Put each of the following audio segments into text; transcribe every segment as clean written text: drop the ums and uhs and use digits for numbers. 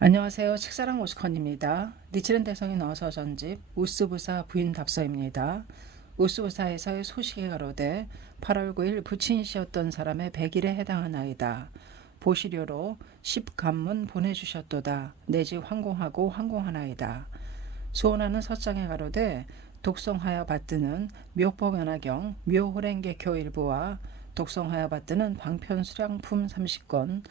안녕하세요. 책사랑 오스컨입니다. 니치른 대성인 어서 전집 우스부사 부인 답서입니다. 우스부사에서의 소식에 가로되 8월 9일 부친이시었던 사람의 100일에 해당하나이다. 보시료로 10간문 보내주셨도다. 내지 황공하고 황공하나이다. 수원하는 서장에 가로되 독성하여 받드는 묘법연화경 묘호랭개교 일부와 독성하여 받드는 방편수량품 30건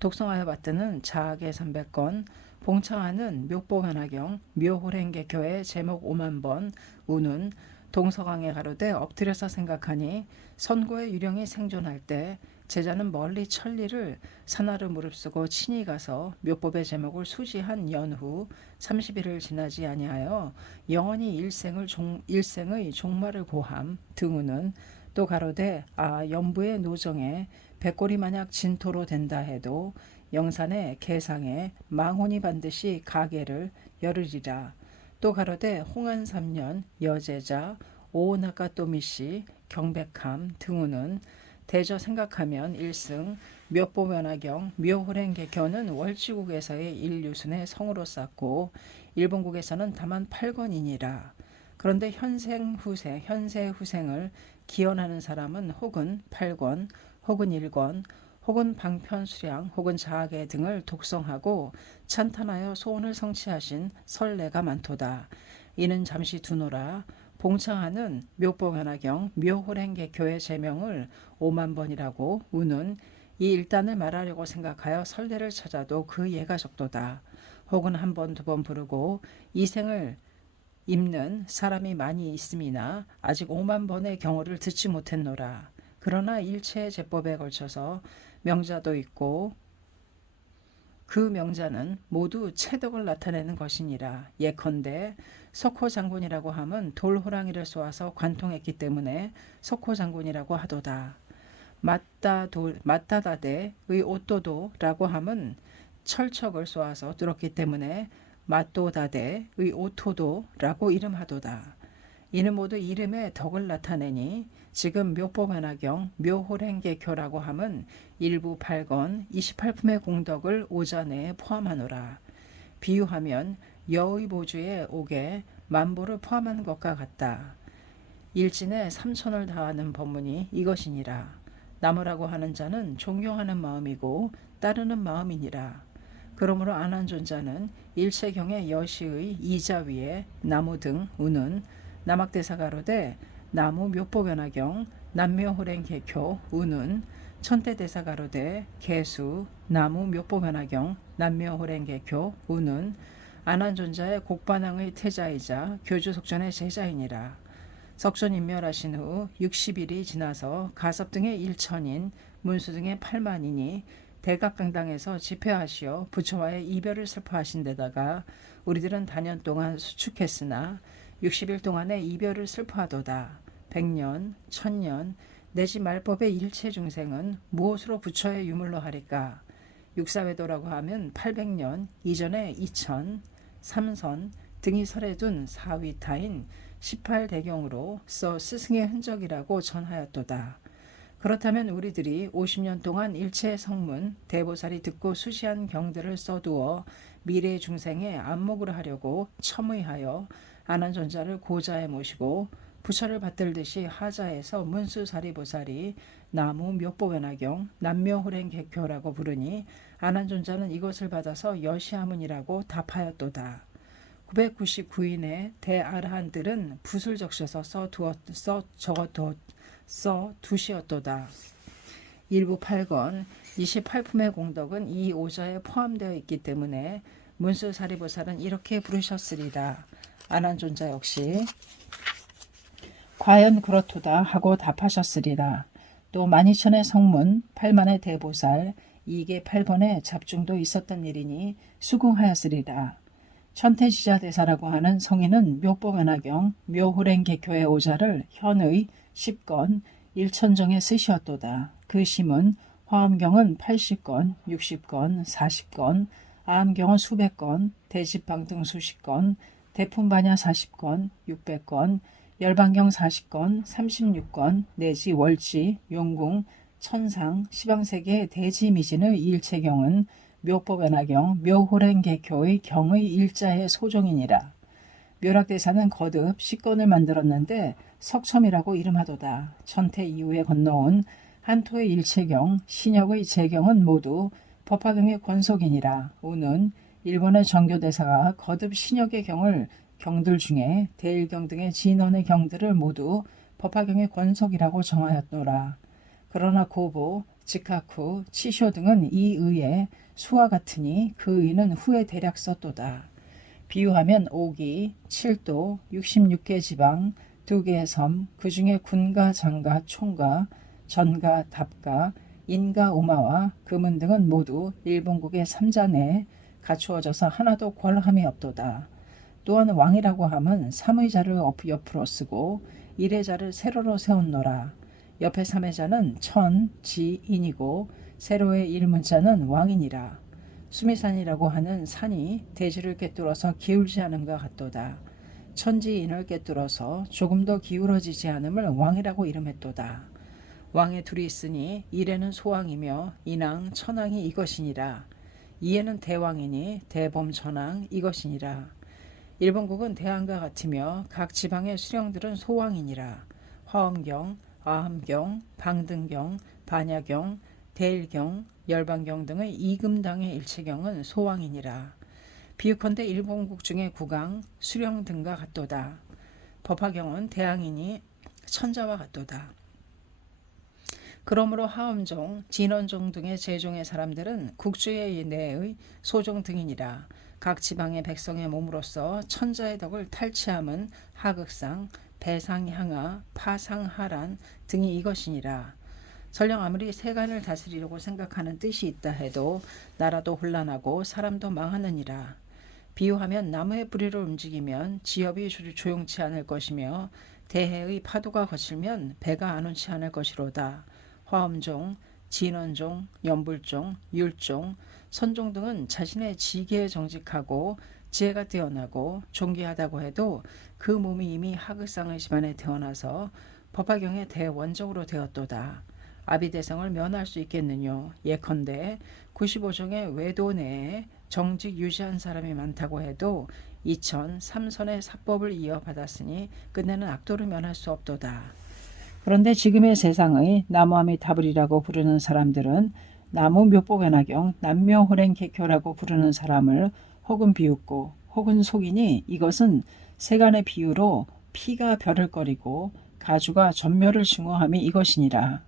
독성하여 받드는 자학의 300건 봉창하는 묘법연화경 묘호랭개교의 제목 5만번 우는 동서강에 가로되 엎드려서 생각하니 선고의 유령이 생존할 때 제자는 멀리 천리를 산하를 무릅쓰고 친히 가서 묘법의 제목을 수지한 연후 30일을 지나지 아니하여 영원히 일생의 종말을 고함 등우는 또 가로되 연부의 노정에 백골이 만약 진토로 된다 해도 영산의 계상에 망혼이 반드시 가계를 열으리라. 또 가로되 홍한 3년 여제자 오나카토미씨 경백함 등우는 대저 생각하면 일승 묘보변화경 묘호랭개교는 월지국에서의 일류순의 성으로 쌓고 일본국에서는 다만 8권이니라. 그런데 현세 후생을 기원하는 사람은 혹은 8권 혹은 1권 혹은 방편수량 혹은 자학의 등을 독성하고 찬탄하여 소원을 성취하신 선례가 많도다. 이는 잠시 두노라. 봉창하는 묘법연화경 묘호랭개교의 제명을 5만번이라고 우는 이 일단을 말하려고 생각하여 설례를 찾아도 그 예가 적도다. 혹은 한 번, 두 번 부르고 이생을 입는 사람이 많이 있음이나 아직 5만번의 경우를 듣지 못했노라. 그러나 일체의 제법에 걸쳐서 명자도 있고 그 명자는 모두 체덕을 나타내는 것이니라. 예컨대 석호 장군이라고 함은 돌호랑이를 쏘아서 관통했기 때문에 석호 장군이라고 하도다. 맞다다대의 오또도라고 함은 철척을 쏘아서 뚫었기 때문에 맞도다대의 오토도라고 이름하도다. 이는 모두 이름의 덕을 나타내니 지금 묘법연화경 묘호랭개교라고 함은 일부 8권 28품의 공덕을 오자 내에 포함하노라. 비유하면 여의 보주의 옥에 만보를 포함한 것과 같다. 일진에 삼천을 다하는 법문이 이것이니라. 나무라고 하는 자는 존경하는 마음이고 따르는 마음이니라. 그러므로 안한존자는 일체경의 여시의 이자 위에 나무 등 우는 남학대사가로되 나무 묘법연화경 남묘호랭개교 우는 천태대사가로되 개수 나무 묘법연화경 남묘호랭개교 우는 안한존자의 곡반항의 태자이자 교주속전의 제자이니라. 석전 인멸하신 후 60일이 지나서 가섭 등의 1천인 문수 등의 8만인이 대각강당에서 집회하시어 부처와의 이별을 슬퍼하신 데다가 우리들은 단연 동안 수축했으나 60일 동안의 이별을 슬퍼하도다. 100년, 1000년 내지 말법의 일체 중생은 무엇으로 부처의 유물로 하리까? 육사회도라고 하면 800년 이전에 2000, 삼선 등이 설해둔 사위타인 18대경으로 써 스승의 흔적이라고 전하였도다. 그렇다면 우리들이 50년 동안 일체의 성문, 대보살이 듣고 수시한 경들을 써두어 미래의 중생의 안목을 하려고 첨의하여 안한존자를 고자에 모시고 부처를 받들듯이 하자에서 문수사리보살이 나무 묘법연화경 남묘호랭개교라고 부르니 안한존자는 이것을 받아서 여시하문이라고 답하였도다. 999인의 대아라한들은 붓을 적셔서 써두시었도다. 일부 8권 28품의 공덕은 이 오자에 포함되어 있기 때문에 문수사리보살은 이렇게 부르셨으리다. 안한존자 역시 과연 그렇도다 하고 답하셨으리라. 또 12,000의 성문 8만의 대보살 2개 8번의 잡중도 있었던 일이니 수긍하였으리라. 천태지자대사라고 하는 성인은 묘법연화경 묘호랭개교의 오자를 현의 10권 1천정에 쓰시었도다. 그 심은 화엄경은 80권, 60권, 40건, 아함경은 수백 건, 대집방 등 수십 건, 대품반야 40건, 600건, 열반경 40건, 36건, 내지 월지, 용궁, 천상, 시방세계 대지미진의 일체경은 묘법연화경 묘호랭개교의 경의 일자의 소종이니라. 묘락대사는 거듭 식권을 만들었는데 석첨이라고 이름하도다. 천태 이후에 건너온 한토의 일체경, 신역의 재경은 모두 법화경의 권속이니라. 우는 일본의 정교대사가 거듭 신역의 경을 경들 중에 대일경 등의 진원의 경들을 모두 법화경의 권속이라고 정하였노라. 그러나 고보, 직하쿠, 치쇼 등은 이 의에 수와 같으니 그 의는 후에 대략 썼도다. 비유하면 오기, 7도, 66개 지방, 2개의 섬, 그 중에 군가, 장가, 총가, 전가, 답가, 인가, 오마와 금은 등은 모두 일본국의 3자 내에 갖추어져서 하나도 궐함이 없도다. 또한 왕이라고 함은 3의 자를 옆으로 쓰고 1의 자를 세로로 세웠노라. 옆에 3의 자는 천, 지, 인이고 세로의 일문자는 왕이니라. 수미산이라고 하는 산이 대지를 꿰뚫어서 기울지 않음과 같도다. 천지인을 꿰뚫어서 조금 더 기울어지지 않음을 왕이라고 이름했도다. 왕의 둘이 있으니 일에는 소왕이며 인왕, 천왕이 이것이니라. 이에는 대왕이니 대범, 천왕 이것이니라. 일본국은 대왕과 같으며 각 지방의 수령들은 소왕이니라. 화엄경, 아함경, 방등경, 반야경, 대일경, 열반경 등의 이금당의 일체경은 소왕이니라. 비유컨대 일본국 중의 국왕, 수령 등과 같도다. 법화경은 대왕이니 천자와 같도다. 그러므로 하엄종, 진원종 등의 제종의 사람들은 국주의 내의 소종 등이니라. 각 지방의 백성의 몸으로서 천자의 덕을 탈취함은 하극상, 배상향하, 파상하란 등이 이것이니라. 설령 아무리 세간을 다스리려고 생각하는 뜻이 있다 해도 나라도 혼란하고 사람도 망하느니라. 비유하면 나무의 뿌리를 움직이면 지엽이 조용치 않을 것이며 대해의 파도가 거칠면 배가 안 온치 않을 것이로다. 화엄종, 진원종, 연불종, 율종, 선종 등은 자신의 지계에 정직하고 지혜가 뛰어나고 존귀하다고 해도 그 몸이 이미 하극상의 집안에 태어나서 법화경의 대원종으로 되었도다. 아비대성을 면할 수 있겠느뇨. 예컨대 95종의 외도 내에 정직 유지한 사람이 많다고 해도 2003선의 사법을 이어받았으니 끝내는 악도를 면할 수 없도다. 그런데 지금의 세상의 나무아미타불이라고 부르는 사람들은 나무 묘법연화경 남묘호랭개교라고 부르는 사람을 혹은 비웃고 혹은 속이니 이것은 세간의 비유로 피가 별을 꺼리고 가주가 전멸을 증오함이 이것이니라.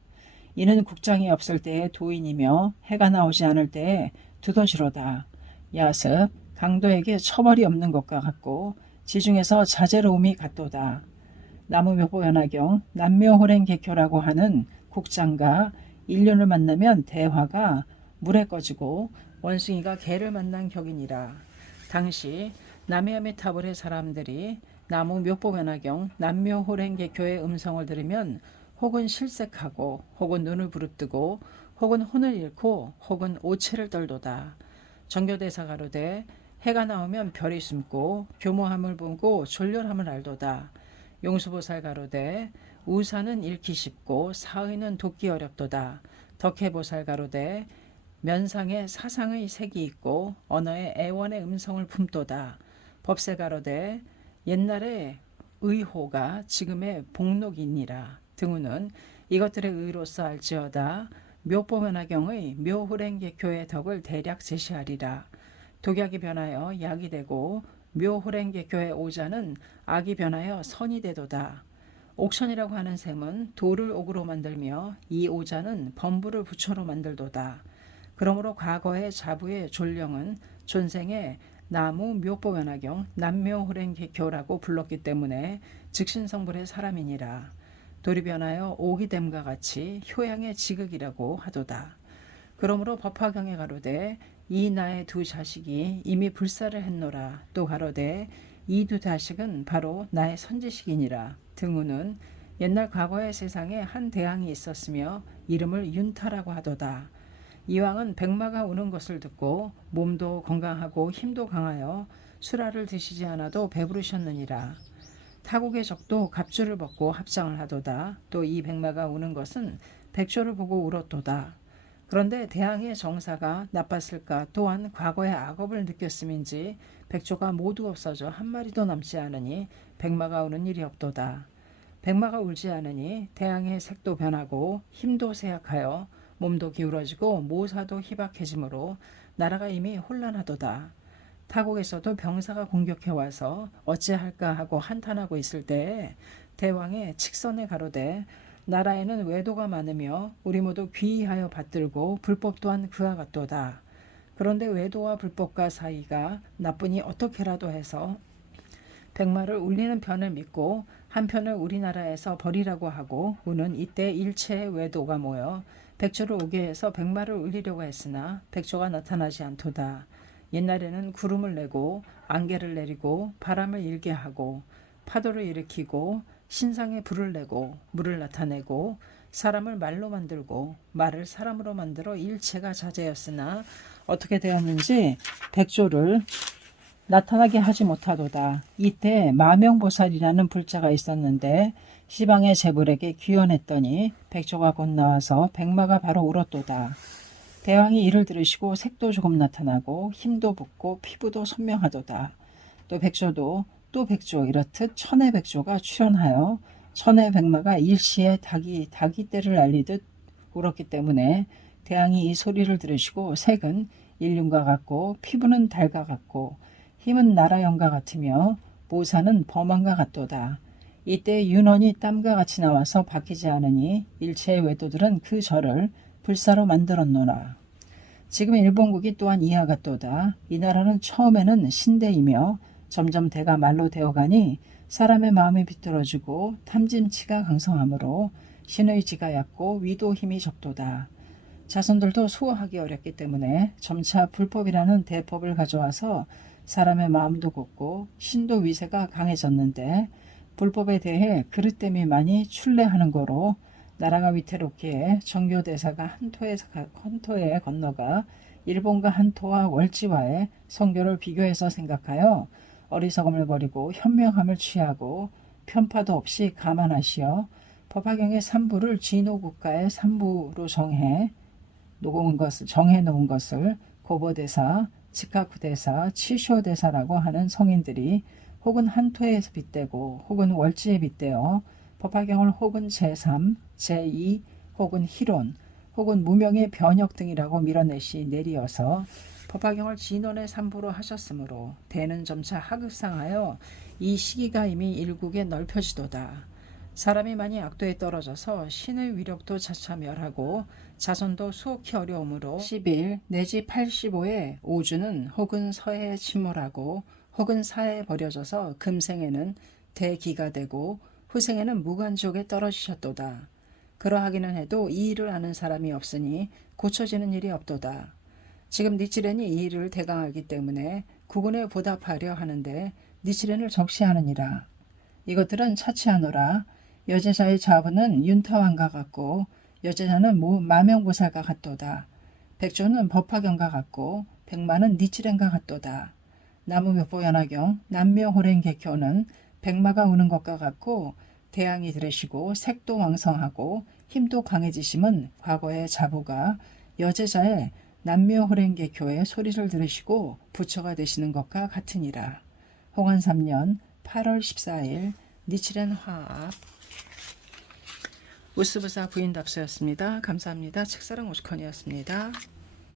이는 국장이 없을 때의 도인이며 해가 나오지 않을 때의 두더지로다. 야습, 강도에게 처벌이 없는 것과 같고 지중에서 자제로움이 같도다. 나무묘법연화경 남묘호랭개교라고 하는 국장과 인륜을 만나면 대화가 물에 꺼지고 원숭이가 개를 만난 격이니라. 당시 남해아미타불의 사람들이 나무묘법연화경 남묘호랭개교의 음성을 들으면 혹은 실색하고 혹은 눈을 부릅뜨고 혹은 혼을 잃고 혹은 오체를 떨도다. 정교대사 가로되 해가 나오면 별이 숨고 교모함을 보고 졸렬함을 알도다. 용수보살 가로되 우사는 잃기 쉽고 사의는 돕기 어렵도다. 덕혜보살 가로되 면상에 사상의 색이 있고 언어에 애원의 음성을 품도다. 법세 가로되 옛날에 의호가 지금의 복록이니라. 등우는 이것들의 의로서 알지어다. 묘법연화경의 묘호랭개교의 덕을 대략 제시하리라. 독약이 변하여 약이 되고 묘호랭개교의 오자는 악이 변하여 선이 되도다. 옥천이라고 하는 셈은 돌을 옥으로 만들며 이 오자는 범부를 부처로 만들도다. 그러므로 과거의 자부의 졸령은 존생의 나무 묘법연화경 남묘호랭개교라고 불렀기 때문에 즉신성불의 사람이니라. 돌이 변하여 옥이 됨과 같이 효양의 지극이라고 하도다. 그러므로 법화경에 가로되 이 나의 두 자식이 이미 불사를 했노라. 또 가로되 이 두 자식은 바로 나의 선지식이니라. 등우는 옛날 과거의 세상에 한 대왕이 있었으며 이름을 윤타라고 하도다. 이 왕은 백마가 우는 것을 듣고 몸도 건강하고 힘도 강하여 수라를 드시지 않아도 배부르셨느니라. 타국의 적도 갑주를 벗고 합장을 하도다. 또 이 백마가 우는 것은 백조를 보고 울었도다. 그런데 대항의 정사가 나빴을까, 또한 과거의 악업을 느꼈음인지 백조가 모두 없어져 한 마리도 남지 않으니 백마가 우는 일이 없도다. 백마가 울지 않으니 대항의 색도 변하고 힘도 쇠약하여 몸도 기울어지고 모사도 희박해지므로 나라가 이미 혼란하도다. 타국에서도 병사가 공격해 와서 어찌할까 하고 한탄하고 있을 때에 대왕의 칙선에 가로되 나라에는 외도가 많으며 우리 모두 귀의하여 받들고 불법 또한 그와 같도다. 그런데 외도와 불법과 사이가 나쁘니 어떻게라도 해서 백마를 울리는 편을 믿고 한편을 우리나라에서 버리라고 하고 우는 이때 일체의 외도가 모여 백조를 오게 해서 백마를 울리려고 했으나 백조가 나타나지 않도다. 옛날에는 구름을 내고 안개를 내리고 바람을 일게 하고 파도를 일으키고 신상에 불을 내고 물을 나타내고 사람을 말로 만들고 말을 사람으로 만들어 일체가 자제였으나 어떻게 되었는지 백조를 나타나게 하지 못하도다. 이때 마명보살이라는 불자가 있었는데 시방의 재불에게 귀원했더니 백조가 곧 나와서 백마가 바로 울었도다. 대왕이 이를 들으시고 색도 조금 나타나고 힘도 붙고 피부도 선명하도다. 또 백조도 또 백조 이렇듯 천의 백조가 출현하여 천의 백마가 일시에 닭이 떼를 날리듯 울었기 때문에 대왕이 이 소리를 들으시고 색은 일륜과 같고 피부는 달과 같고 힘은 나라연과 같으며 모사는 범한과 같도다. 이때 윤원이 땀과 같이 나와서 바뀌지 않으니 일체의 외도들은 그 절을 불사로 만들었노라. 지금 일본국이 또한 이와 같도다. 이 나라는 처음에는 신대이며 점점 대가 말로 되어가니 사람의 마음이 비뚤어지고 탐진치가 강성하므로 신의 지가 얕고 위도 힘이 적도다. 자손들도 수호하기 어렵기 때문에 점차 불법이라는 대법을 가져와서 사람의 마음도 곱고 신도 위세가 강해졌는데 불법에 대해 그릇됨이 많이 출래하는 거로 나라가 위태롭기에 정교대사가 한토에 건너가 일본과 한토와 월지와의 선교를 비교해서 생각하여 어리석음을 버리고 현명함을 취하고 편파도 없이 감안하시어 법화경의 3부를 진호국가의 3부로 정해 놓은 것을 고보대사, 지카쿠대사, 치쇼대사라고 하는 성인들이 혹은 한토에서 빗대고 혹은 월지에 빗대어 법화경을 혹은 제3, 제2, 혹은 희론, 혹은 무명의 변역 등이라고 밀어내시 내리어서 법화경을 진원의 3부로 하셨으므로 대는 점차 하급상하여 이 시기가 이미 일국에 넓혀지도다. 사람이 많이 악도에 떨어져서 신의 위력도 차차 멸하고 자손도 수억히 어려우므로 11 내지 85의 오주는 혹은 서해에 침몰하고 혹은 사해에 버려져서 금생에는 대기가 되고 후생에는 무간족에 떨어지셨도다. 그러하기는 해도 이 일을 아는 사람이 없으니 고쳐지는 일이 없도다. 지금 니치렌이 이 일을 대강하기 때문에 국군에 보답하려 하는데 니치렌을 적시하느니라. 이것들은 차치하노라. 여제자의 자부는 윤타왕과 같고 여제자는 마명보살과 같도다. 백조는 법화경과 같고 백마는 니치렌과 같도다. 나무묘보연화경 남묘호랭개교는 백마가 우는 것과 같고 대항이 들으시고 색도 왕성하고 힘도 강해지심은 과거의 자부가 여제자의 남묘호랭개교의 소리를 들으시고 부처가 되시는 것과 같으니라. 홍안 3년 8월 14일 니치렌 화합 우스부사 부인답서였습니다. 감사합니다. 책사랑 오죽헌이었습니다.